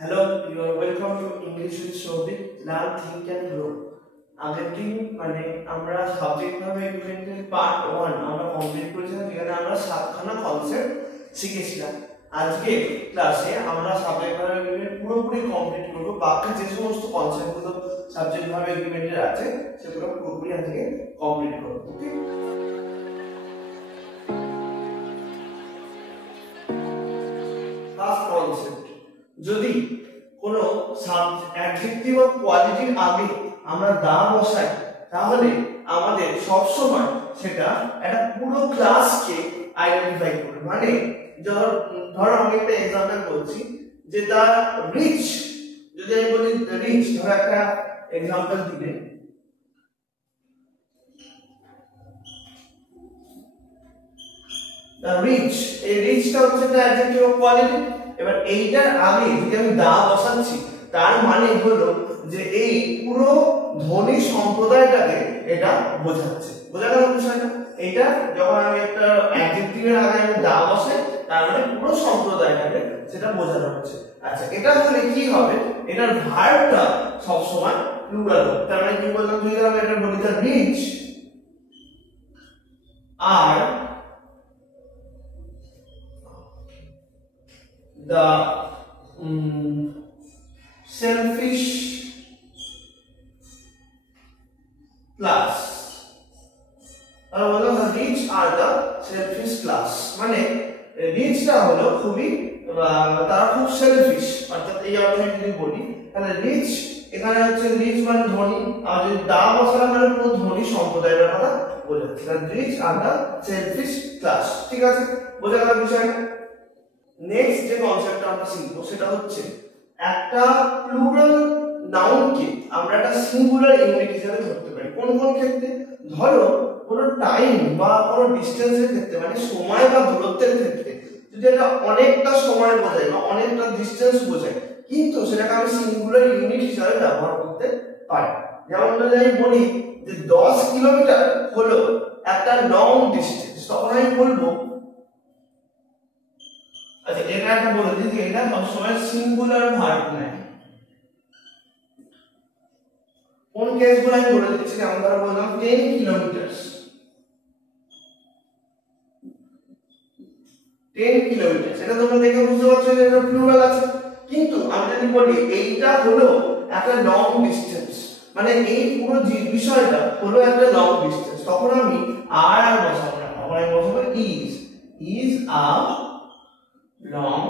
Hello, you are welcome to English with Shobik. Learn, think and grow. আগের দিন আমরা subject ভাবে এগ্রিমেন্টের part 1 আমরা কমপ্লিট করেছিলাম, যেখানে আমরা 7খানা কনসেপ্ট শিখেছিলাম। আজকে ক্লাসে আমরা সাবজেক্ট ভাবে এগ্রিমেন্ট পুরোপুরি কমপ্লিট করব। বাকি যে সমস্ত কনসেপ্টগুলো সাবজেক্ট ভাবে এগ্রিমেন্টের আছে সেগুলো পুরোপুরি আজকে কমপ্লিট করব। ওকে, ফার্স্ট কনসেপ্ট, যদি কোনো অ্যাডজেক্টিভ অফ কোয়ালিটির আগে আমরা দা বসাই তাহলে আমাদের সব সময় সেটা একটা পুরো ক্লাসকে আইডেন্টিফাই করবে। মানে ধরো আমি একটা एग्जांपल বলছি যে দা রিচ, যদি আমি বলি রিচ, ধরো একটা एग्जांपल দিলে দা রিচ, এই রিচটা হচ্ছে একটা অ্যাডজেক্টিভ অফ কোয়ালিটি। এবার এইটার আগে যদি আমি দা বসাচ্ছি তার মানে হলো যে এই পুরো ধনী সম্প্রদায়টাকে এটা বোঝাচ্ছে। বোঝা গেল বিষয়টা? এইটা যখন আমি একটা অ্যাডজেক্টিভের আগে আমি দা বসাই তার মানে পুরো সম্প্রদায়টাকে সেটা বোঝানো হচ্ছে। আচ্ছা, এটা হলে কি হবে? এটার ভার্বটা সব সময় প্লুরাল হবে। তার মানে কি বললাম? যদি আমি এটা বলি দা রিচ আর the selfish class, আর বললাম the rich are the selfish class, মানে রিচটা হলো খুবই তারা খুব সেলফিশ, অর্থাৎ এই অর্থে যদি বলি তাহলে রিচ এখানে হচ্ছে রিচ মানে ধনী, আর যদি দা বসানো মানে পুরো ধনী সম্প্রদায়ের কথা বোঝাচ্ছে। রিচ আর the selfish class, ঠিক আছে? বোঝা গেল বিষয়টা? নেক্সট যে কনসেপ্টটা আমরা শিখবো সেটা হচ্ছে একটা প্লুরাল নাউনকে আমরা একটা সিঙ্গুলার ইউনিট হিসেবে ধরতে পারি। কোন কোন ক্ষেত্রে? ধরো কোনো টাইম বা কোনো ডিসটেন্সের ক্ষেত্রে, মানে সময় বা দূরত্বের ক্ষেত্রে যদি এটা অনেকটা সময় বোঝায় বা অনেকটা ডিসটেন্স বোঝায়, কিন্তু সেটাকে আমি সিঙ্গুলার ইউনিট হিসেবে ব্যবহার করতে পারি। যেমন যদি আমি বলি যে 10 কিলোমিটার হলো একটা লং ডিসটেন্স, তখন আমি বলবো, আচ্ছা এটা একটা বলে দিই যে এটা সবসময় সিঙ্গুলার ভার্ব নেয়। কোন কেসগুলো আমি বলে দিচ্ছি, যেমন ধরো বললাম 10 কিলোমিটার, 10 কিলোমিটার, এটা তোমরা দেখে বুঝতে পারছো যে এটা প্লুরাল আছে। কিন্তু আমি যদি বলি এইটা হলো একটা লং ডিসটেন্স, মানে এই পুরো বিষয়টা হলো একটা লং ডিসটেন্স, তখন আমি আর বসাবো না, তখন আমি বসাবো is a long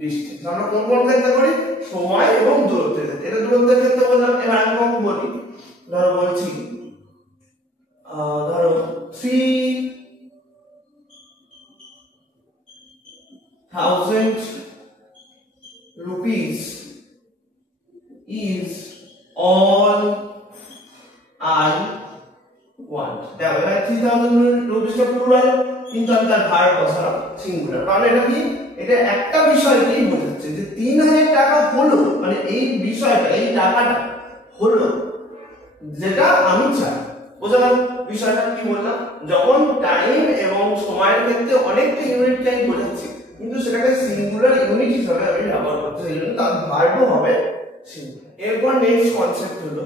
distance। আমরা কোন কোন ক্ষেত্রে করি? সময় এবং দূরত্বের ক্ষেত্রে। এটা দূরত্বের ক্ষেত্রে বললাম। এবার আমি কখন বলি, ধরো বলছি ধরো 3000 rupees is all I want। দেখো এটা 3000 রুপিসটা প্লুরাল, কিন্তু আমি তার ভার্ব বসালাম সিঙ্গুলার। কারণ এটা কি? এটা একটা বিষয়কেই বোঝাচ্ছে যে 3000 টাকা হলো, মানে এই বিষয়টা, এই টাকাটা হলো যেটা আমি চাই। বোঝা গেল বিষয়টা? কি বললাম? যখন টাইম এবং সময়ের ক্ষেত্রে অনেকটা ইউনিট টাইম বোঝাচ্ছি, কিন্তু সেটাকে সিঙ্গুলার ইউনিট হিসেবে আমি ব্যবহার করতে চাই, তার ভার্বও হবে সিঙ্গুলার। এরপর নেক্সট কনসেপ্ট হলো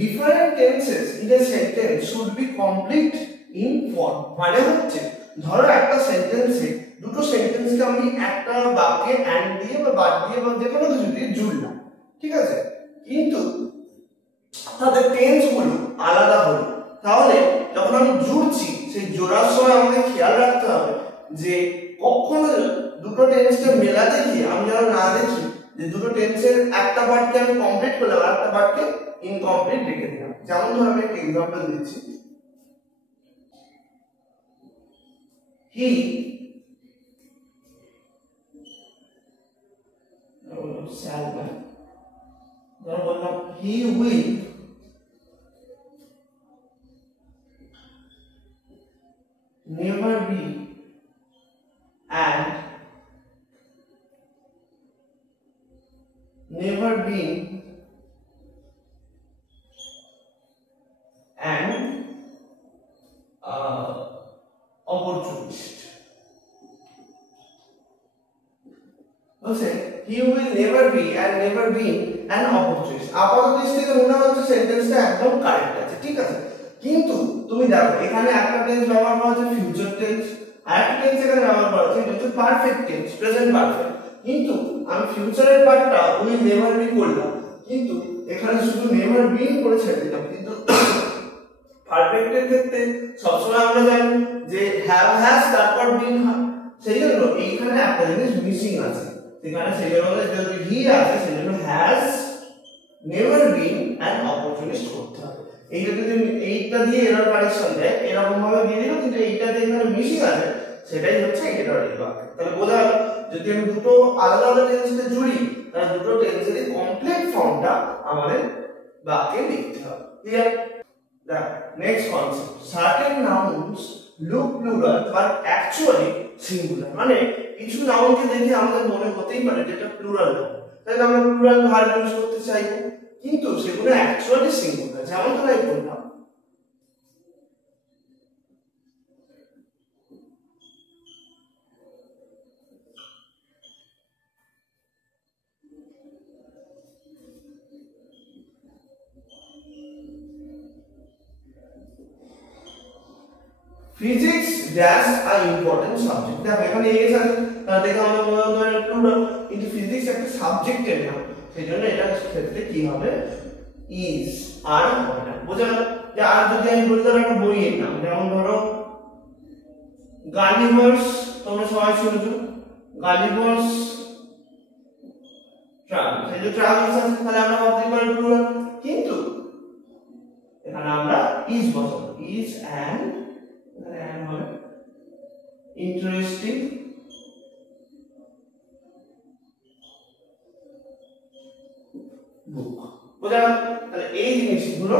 different tenses in a sentence should be complete in form। মানে হচ্ছে ধরো একটা সেন্টেন্সে দুটো সেন্টেন্সকে আমি একটা বাক্যে and দিয়ে বা বাদ দিয়ে বা যে কোনো কিছু দিয়ে জুড়লাম, ঠিক আছে? কিন্তু তাদের টেন্স গুলো আলাদা হলো, তাহলে যখন আমি জুড়ছি সেই জোড়ার সময় আমাকে খেয়াল রাখতে হবে যে কখনো দুটো টেন্সকে মেলাতে গিয়ে আমি যেন না দেখি যে দুটো টেন্সের একটা পার্টকে আমি কমপ্লিট করলাম আর একটা পার্টকে ইনকমপ্লিট রেখে দিলাম। যেমন ধরো আমি একটা एग्जांपल দিচ্ছি, he বললাম he will never be and never been and opportunist। বলছে he will never be and never been an opportunist। আপাতত দৃষ্টিতে মনে হচ্ছে সেন্টেন্সটা একদম কারেক্ট আছে, ঠিক আছে, কিন্তু তুমি দেখো এখানে একটা টেন্স ব্যবহার করা হচ্ছে ফিউচার টেন্স, আর একটা টেন্স এখানে ব্যবহার করা হচ্ছে এটা হচ্ছে পারফেক্ট টেন্স, প্রেজেন্ট পারফেক্ট। কিন্তু আমি ফিউচারের পার্টটা উইল নেভার বি করলাম, কিন্তু এখানে শুধু নেভার বিন করে ছেড়ে দিলাম। কিন্তু পারফেক্টের ক্ষেত্রে সবসময় আমরা জানি যে হ্যাভ হ্যাজ তারপর বিন হয়, সেই জন্য এইখানে একটা জিনিস মিসিং আছে, সেখানে সেই জন্য যদি হি আছে সেই জন্য has never been an opportunist করতে হবে। এইটা যদি এইটা দিয়ে এরর কারেকশন দেয় এরকম ভাবে দিয়ে দিল, কিন্তু এইটা দিয়ে এখানে মিসিং আছে, সেটাই হচ্ছে এররের বাক্য। তাহলে বোঝা গেল যদি আমি দুটো আলাদা আলাদা টেন্সে জুড়ি তাহলে দুটো টেন্সের কমপ্লিট ফর্মটা আমাদের বাক্যে লিখতে হবে। Clear? Next concept, certain nouns look plural but actually singular. মানে কিছু নাউনকে দেখে আমাদের মনে হতেই পারে যে এটা প্লুরাল নাউন, তাহলে আমরা প্লুরাল ভার্ব ইউজ করতে চাইবো, কিন্তু সেগুলো অ্যাকচুয়ালি সিঙ্গুলার। যেমন ধরো এই বললাম physics dash a important subject। দেখো এখানে এস আছে, তাহলে দেখে আমরা মনে হতো এটা প্লুরাল, কিন্তু ফিজিক্স একটা সাবজেক্টের নাম, সেজন্য এটা ক্ষেত্রে কি হবে ইজ আর হবে না। বোঝা গেল? যে আর যদি আমি বলতাম একটা বইয়ের নাম, যেমন ধরো গালিভার্স, তোমরা সবাই শুনেছো গালিভার্স ট্রাভেল, সেই যে ট্রাভেলস আছে তাহলে আমরা ভাবতে পারি প্লুরাল, কিন্তু এখানে আমরা ইজ বসাবো, ইজ অ্যান্ড ইন্টারেস্টিং বুক। বোঝা গেল? তাহলে এই জিনিসগুলো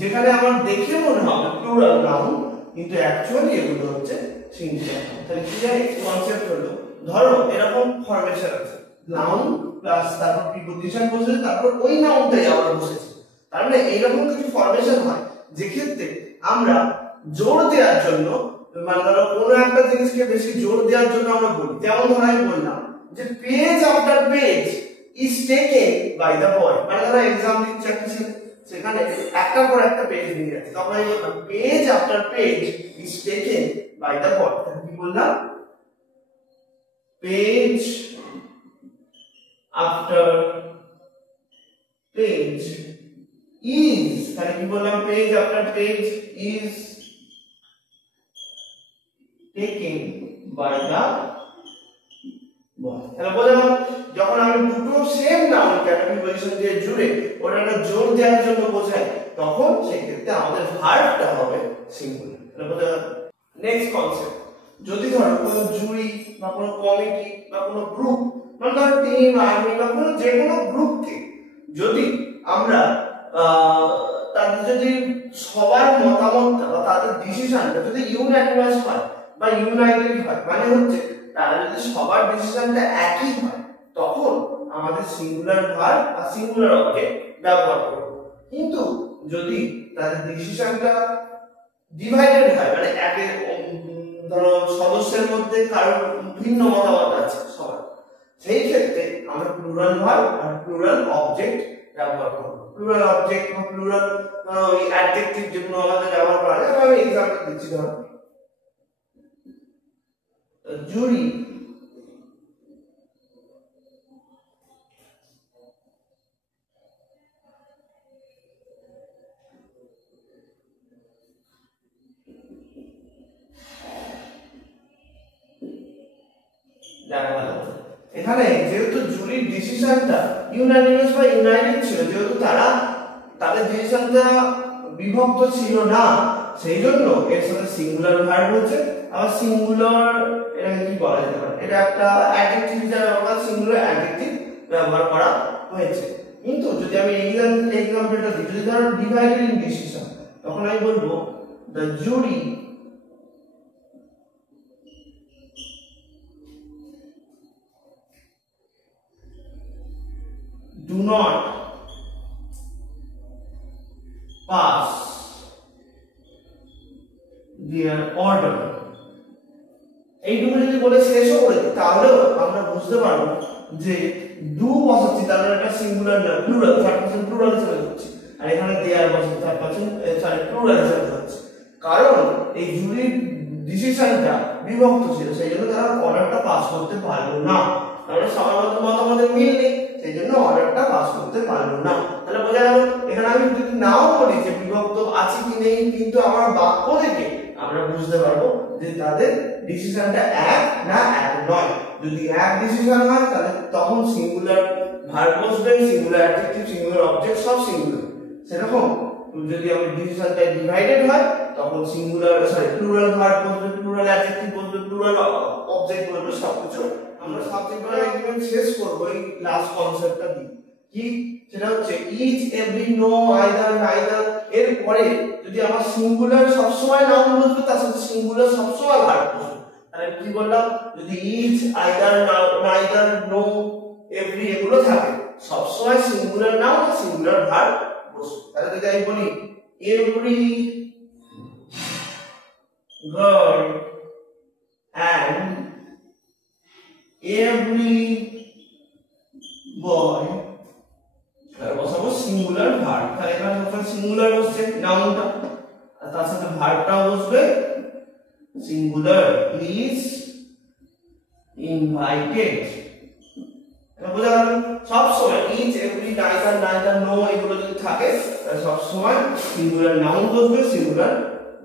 যেখানে আমার দেখে মনে হবে প্লুরাল নাউন, কিন্তু অ্যাকচুয়ালি এগুলো হচ্ছে সিঙ্গুলার নাউন। তাহলে কি জানি কনসেপ্ট হলো, ধরো এরকম ফরমেশন আছে, নাউন প্লাস তারপর প্রিপজিশন বসেছে, তারপর ওই নাউনটাই আবার বসেছে, তার মানে এইরকম কিছু ফরমেশন হয় যে ক্ষেত্রে আমরা জোর দেওয়ার জন্য, মানে ধরো কোনো একটা জিনিসকে বেশি জোর দেওয়ার জন্য আমরা বলি, যেমন ধরো আমি বললাম যে page after page is taken by the boy, মানে ধরো এক্সাম দিচ্ছে একটা ছেলে, সেখানে একটার পর একটা পেজ নিয়ে যাচ্ছে, তখন আমি বললাম page after page is taken by the boy. কি বললাম? পেজ আফটার পেজ ইজ, তাহলে কি বললাম page after page is taken by the boy। তাহলে বোঝা গেল যখন আমি দুটো সেম নাউন ক্যাটাগরি পজিশন দিয়ে জুড়ে ওটা জোর দেওয়ার জন্য বোঝাই, তখন সেই ক্ষেত্রে আমাদের ভার্বটা হবে সিঙ্গুলার। তাহলে বোঝা গেল? নেক্সট কনসেপ্ট, যদি ধরো কোনো জুরি বা কোনো কমিটি বা কোনো গ্রুপ, মানে ধরো টিম আর্মি বা কোনো যে কোনো গ্রুপকে যদি আমরা তাদের যদি সবার মতামতটা বা তাদের ডিসিশনটা যদি ইউনানিমাস হয় বা ইউনাইটেড হয়, মানে হচ্ছে তারা যদি সবার ডিসিশনটা একই হয়, তখন আমাদের সিঙ্গুলার ভার্ব আর সিঙ্গুলার অবজেক্ট ব্যবহার করব। কিন্তু যদি তাদের ডিসিশনটা ডিভাইডেড হয়, মানে একের ধরো সদস্যের মধ্যে কারোর ভিন্ন মতামত আছে সবার, সেই ক্ষেত্রে আমরা প্লুরাল ভার্ব আর প্লুরাল অবজেক্ট ব্যবহার করব। প্লুরাল অবজেক্ট বা প্লুরাল ওই অ্যাডজেক্টিভ যেগুলো আমাদের ব্যবহার করা যায়, আমি এক্সাম্পল দিচ্ছি। ধরো জুরি এখানে যেহেতু জুরির ডিসিশনটা ইউনানিমাস বা ইউনাইটেড ছিল, যেহেতু তারা তাদের ডিসিশনটা বিভক্ত ছিল না, সেই জন্য এর সাথে সিঙ্গুলার ভার্ব হচ্ছে। আবার সিঙ্গুলার এটা কি বলা যেতে পারে, এটা একটা অ্যাডজেক্টিভ হিসেবে আমরা সিঙ্গুলার অ্যাডজেক্টিভ ব্যবহার করা হয়েছে। কিন্তু যদি আমি এক্সাম্পলটা দিই, যদি ধরো ডিভাইডেড ইন ডিসিশন, তখন আমি বলবো the jury do not pass their order। এইটুকু যদি বলে শেষও করে দিই, তাহলেও আমরা বুঝতে পারবো যে ডু বসাচ্ছি তার মানে এটা সিঙ্গুলার না প্লুরাল, থার্ড পারসন প্লুরাল হিসেবে ধরছি, আর এখানে দেয়ার বসাচ্ছি থার্ড পারসন সরি প্লুরাল হিসেবে ধরছি, কারণ এই জুরির ডিসিশনটা বিভক্ত ছিল, সেই জন্য তারা অর্ডারটা পাস করতে পারলো না। তাহলে সবার মতামতের মিল নেই, সেই জন্য অর্ডারটা পাস করতে পারলো না। তাহলে বোঝা গেল এখানে আমি যদি নাও বলি যে বিভক্ত আছে কি নেই, কিন্তু আমার বাক্য থেকে আমরা বুঝতে পারবো যে তাদের ডিসিশনটা এক না এক নয়। যদি এক ডিসিশন হয় তাহলে তখন সিঙ্গুলার ভার্ব বসবে, সিঙ্গুলার অ্যাডজেক্টিভ, সিঙ্গুলার অবজেক্ট সব সিঙ্গুলার। সেরকম যদি আমার ডিসিশনটা ডিভাইডেড হয় তখন সিঙ্গুলার প্লুরাল ভার্ব বসবে, প্লুরাল অ্যাডজেক্টিভ বসবে, প্লুরাল অবজেক্ট বসবে, সবকিছু। আমরা সাবজেক্ট ভার্ব এগ্রিমেন্ট শেষ করব এই লাস্ট কনসেপ্টটা দিয়ে, কি সেটা হচ্ছে each, every, no, either, neither. এর পরে যদি আমার সিঙ্গুলার সবসময় নাউন বসবে তার সাথে সিঙ্গুলার সবসময় ভার্ব বসবে। তাহলে কি বললাম, যদি each, either, neither, no, every এগুলো থাকে সবসময় সিঙ্গুলার নাউন আর সিঙ্গুলার ভার্ব বসবে। তাহলে যদি আমি বলি every girl and every boy, তাহলে বসাবো সিঙ্গুলার ভার্ব। তাহলে এখানে যখন সিঙ্গুলার বসছে নাউনটা আর তার সাথে ভার্বটাও বসবে সিঙ্গুলার, প্লিজ ইনভাইটেড। এটা বোঝা গেল? সব সময় each, every, neither, neither, no এগুলো যদি থাকে তাহলে সব সময় সিঙ্গুলার নাউন বসবে, সিঙ্গুলার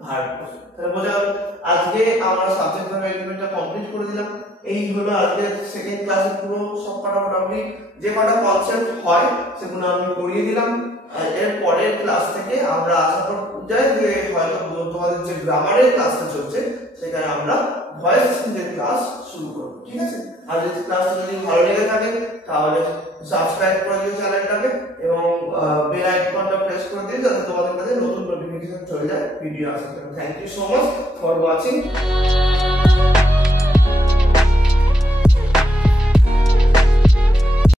ভার্ব বসবে। তাহলে বোঝা গেল? আজকে আমরা সাবজেক্ট ভার্ব এগ্রিমেন্টটা কমপ্লিট করে দিলাম। এই হলো আজকে সেকেন্ড ক্লাসের পুরো সব কটা মোটামুটি যে কটা কনসেপ্ট হয় সেগুলো আমি করিয়ে দিলাম। এর পরের ক্লাস থেকে আমরা আশা করি যে হয়তো তোমাদের যে গ্রামারের ক্লাসটা চলছে সেখানে আমরা ভয়েস চেঞ্জের ক্লাস শুরু করব, ঠিক আছে? আর যদি ক্লাসটা যদি ভালো লেগে থাকে তাহলে সাবস্ক্রাইব করে দিও চ্যানেলটাকে এবং বেল আইকনটা প্রেস করে দিও যাতে তোমাদের কাছে নতুন নোটিফিকেশন চলে যায় ভিডিও আসার জন্য। Thank you so much for watching.